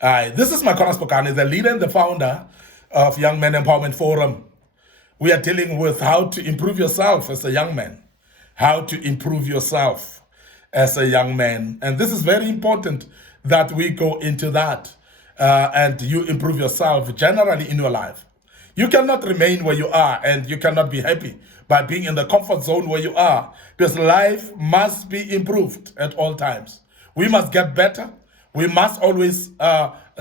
Hi, this is Micornus Phokane, the leader and the founder of Young Men Empowerment Forum. We are dealing with how to improve yourself as a young man, how to improve yourself as a young man. And this is very important that we go into that and you improve yourself generally in your life. You cannot remain where you are and you cannot be happy by being in the comfort zone where you are, because life must be improved at all times. We must get better. We must always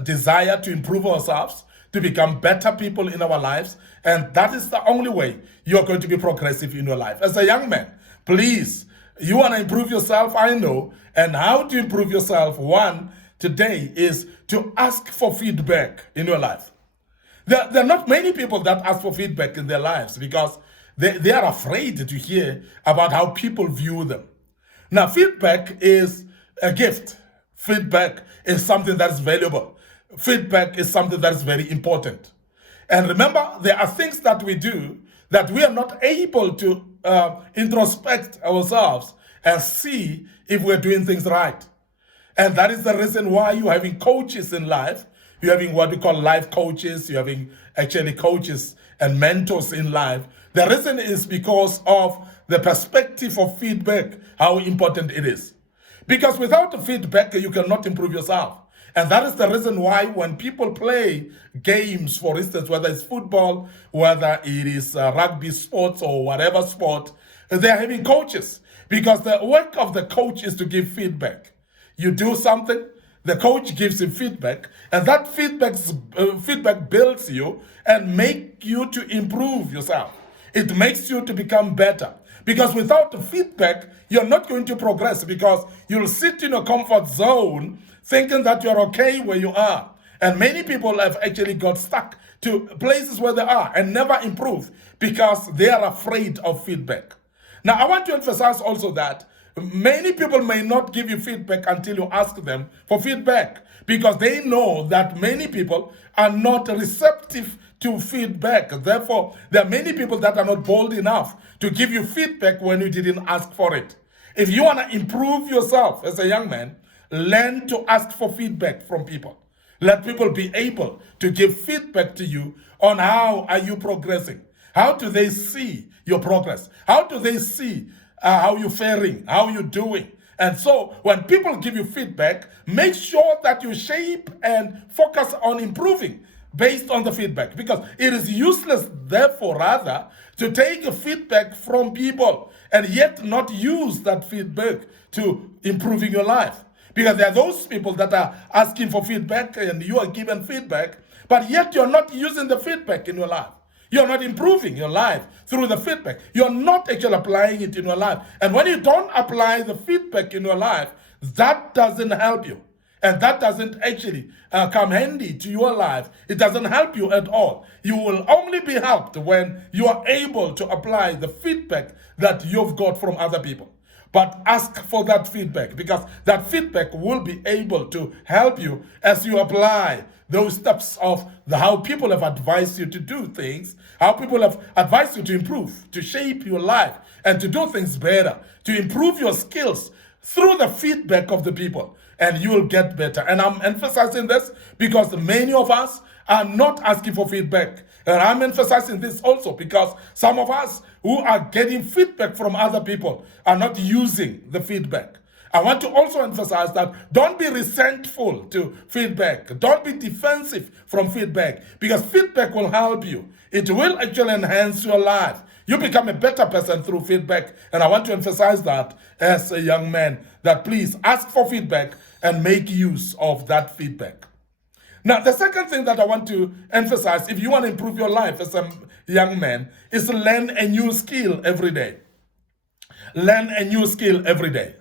desire to improve ourselves, to become better people in our lives. And that is the only way you're going to be progressive in your life. As a young man, please, you want to improve yourself, I know. And how to improve yourself, one, today is to ask for feedback in your life. There are not many people that ask for feedback in their lives because they are afraid to hear about how people view them. Now, feedback is a gift. Feedback is something that is valuable. Feedback is something that is very important. And remember, there are things that we do that we are not able to introspect ourselves and see if we're doing things right. And that is the reason why you're having coaches in life. You're having what we call life coaches. You're having actually coaches and mentors in life. The reason is because of the perspective of feedback, how important it is. Because without the feedback, you cannot improve yourself. And that is the reason why when people play games, for instance, whether it's football, whether it is rugby sports or whatever sport, they're having coaches. Because the work of the coach is to give feedback. You do something, the coach gives you feedback, and that feedback builds you and make you to improve yourself. It makes you to become better. Because without the feedback, you're not going to progress, because you'll sit in a comfort zone thinking that you're okay where you are. And many people have actually got stuck to places where they are and never improve because they are afraid of feedback. Now, I want to emphasize also that many people may not give you feedback until you ask them for feedback, because they know that many people are not receptive to feedback. Therefore, there are many people that are not bold enough to give you feedback when you didn't ask for it. If you want to improve yourself as a young man, learn to ask for feedback from people. Let people be able to give feedback to you on how are you progressing. How do they see your progress? How do they see how you're faring, how you're doing? And so when people give you feedback, make sure that you shape and focus on improving based on the feedback, because it is useless, therefore, rather, to take a feedback from people and yet not use that feedback to improving your life. Because there are those people that are asking for feedback and you are given feedback, but yet you're not using the feedback in your life. You're not improving your life through the feedback. You're not actually applying it in your life. And when you don't apply the feedback in your life, that doesn't help you. And that doesn't actually come handy to your life. It doesn't help you at all. You will only be helped when you are able to apply the feedback that you've got from other people. But ask for that feedback, because that feedback will be able to help you as you apply those steps of how people have advised you to do things, how people have advised you to improve, to shape your life, and to do things better, to improve your skills through the feedback of the people, and you will get better. And I'm emphasizing this because many of us are not asking for feedback. And I'm emphasizing this also because some of us who are getting feedback from other people are not using the feedback. I want to also emphasize that don't be resentful to feedback. Don't be defensive from feedback, because feedback will help you. It will actually enhance your life. You become a better person through feedback. And I want to emphasize that as a young man, that please ask for feedback and make use of that feedback. Now, the second thing that I want to emphasize, if you want to improve your life as a young man, is to learn a new skill every day. Learn a new skill every day.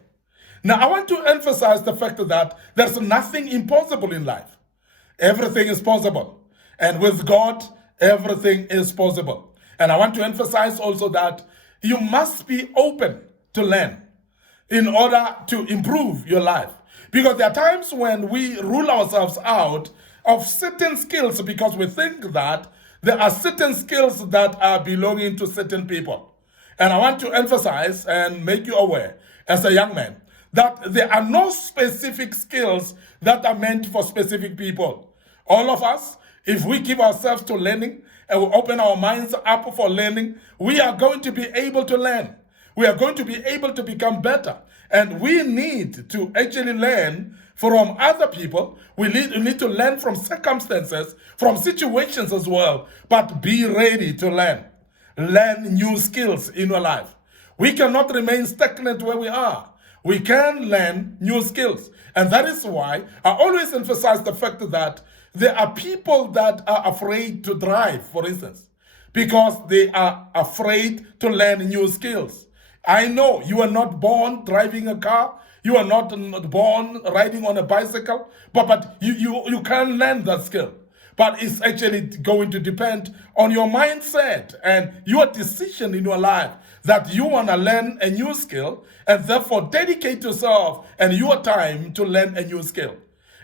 Now, I want to emphasize the fact that there's nothing impossible in life. Everything is possible. And with God, everything is possible. And I want to emphasize also that you must be open to learn in order to improve your life. Because there are times when we rule ourselves out of certain skills because we think that there are certain skills that are belonging to certain people. And I want to emphasize and make you aware as a young man that there are no specific skills that are meant for specific people. All of us, if we give ourselves to learning and we open our minds up for learning, we are going to be able to learn. We are going to be able to become better. And we need to actually learn from other people. We need to learn from circumstances, from situations as well, but be ready to learn. Learn new skills in your life. We cannot remain stagnant where we are. We can learn new skills. And that is why I always emphasize the fact that there are people that are afraid to drive, for instance, because they are afraid to learn new skills. I know you are not born driving a car. You are not born riding on a bicycle, but you can learn that skill. But it's actually going to depend on your mindset and your decision in your life that you want to learn a new skill and therefore dedicate yourself and your time to learn a new skill.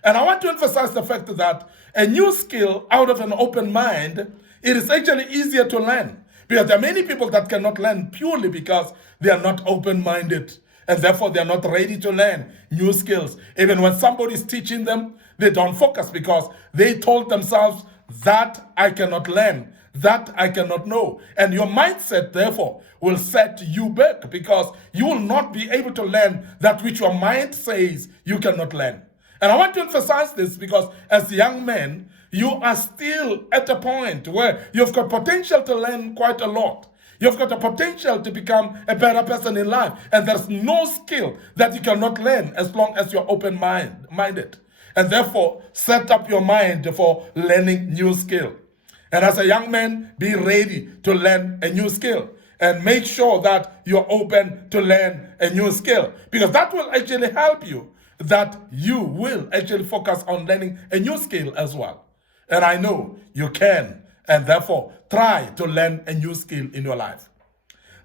And I want to emphasize the fact that a new skill out of an open mind, it is actually easier to learn, because there are many people that cannot learn purely because they are not open-minded, and therefore they are not ready to learn new skills. Even when somebody is teaching them, they don't focus because they told themselves that I cannot learn, that I cannot know. And your mindset, therefore, will set you back because you will not be able to learn that which your mind says you cannot learn. And I want to emphasize this because as young men, you are still at a point where you've got potential to learn quite a lot. You've got a potential to become a better person in life. And there's no skill that you cannot learn as long as you're open-minded. And therefore, set up your mind for learning new skill. And as a young man, be ready to learn a new skill. And make sure that you're open to learn a new skill. Because that will actually help you, that you will actually focus on learning a new skill as well. And I know you can, and therefore try to learn a new skill in your life.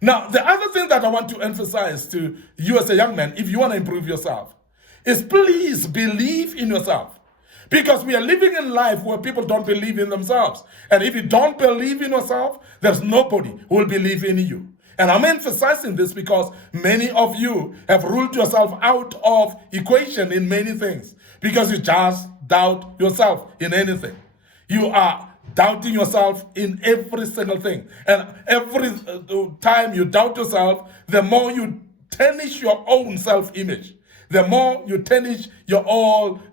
Now, the other thing that I want to emphasize to you as a young man, if you want to improve yourself, is please believe in yourself. Because we are living in life where people don't believe in themselves. And if you don't believe in yourself, there's nobody who will believe in you. And I'm emphasizing this because many of you have ruled yourself out of equation in many things because you just doubt yourself in anything. You are doubting yourself in every single thing. And every time you doubt yourself, the more you tarnish your own self-image. The more you tarnish your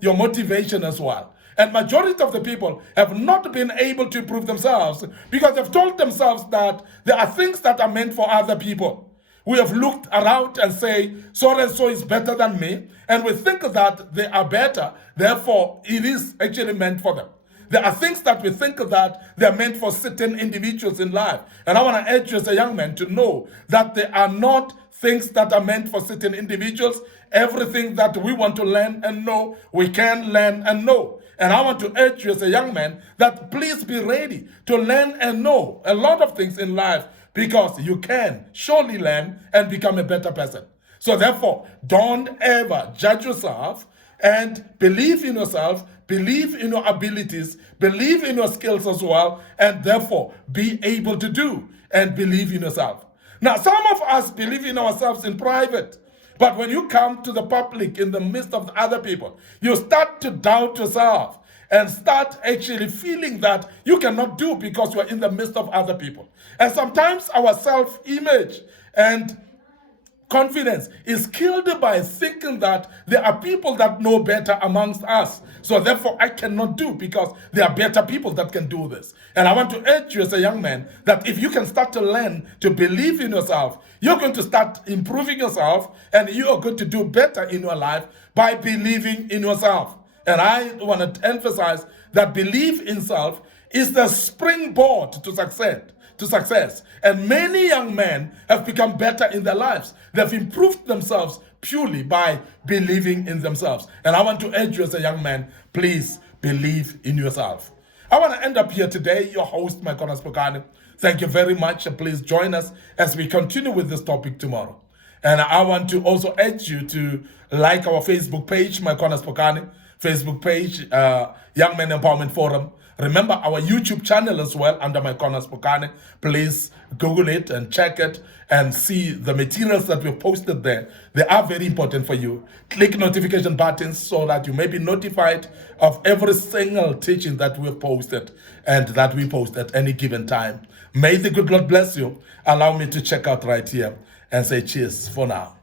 motivation as well. And majority of the people have not been able to improve themselves because they've told themselves that there are things that are meant for other people. We have looked around and say, so and so is better than me, and we think that they are better, therefore it is actually meant for them. There are things that we think that they are meant for certain individuals in life. And I want to urge you as a young man to know that they are not things that are meant for certain individuals. Everything that we want to learn and know, we can learn and know. And I want to urge you as a young man that please be ready to learn and know a lot of things in life because you can surely learn and become a better person. So therefore, don't ever judge yourself and believe in yourself, believe in your abilities, believe in your skills as well, and therefore be able to do and believe in yourself. Now, some of us believe in ourselves in private. But when you come to the public in the midst of other people, you start to doubt yourself and start actually feeling that you cannot do because you are in the midst of other people. And sometimes our self-image and confidence is killed by thinking that there are people that know better amongst us. So therefore, I cannot do because there are better people that can do this. And I want to urge you as a young man that if you can start to learn to believe in yourself, you're going to start improving yourself and you are going to do better in your life by believing in yourself. And I want to emphasize that belief in self is the springboard to success. And many young men have become better in their lives. They've improved themselves purely by believing in themselves. And I want to urge you as a young man, please believe in yourself. I want to end up here today, your host, Micornus Phokane. Thank you very much. Please join us as we continue with this topic tomorrow. And I want to also urge you to like our Facebook page, Micornus Phokane, Facebook page, Young Men Empowerment Forum. Remember our YouTube channel as well under Micornus Phokane. Please Google it and check it and see the materials that we've posted there. They are very important for you. Click notification buttons so that you may be notified of every single teaching that we've posted and that we post at any given time. May the good Lord bless you. Allow me to check out right here and say cheers for now.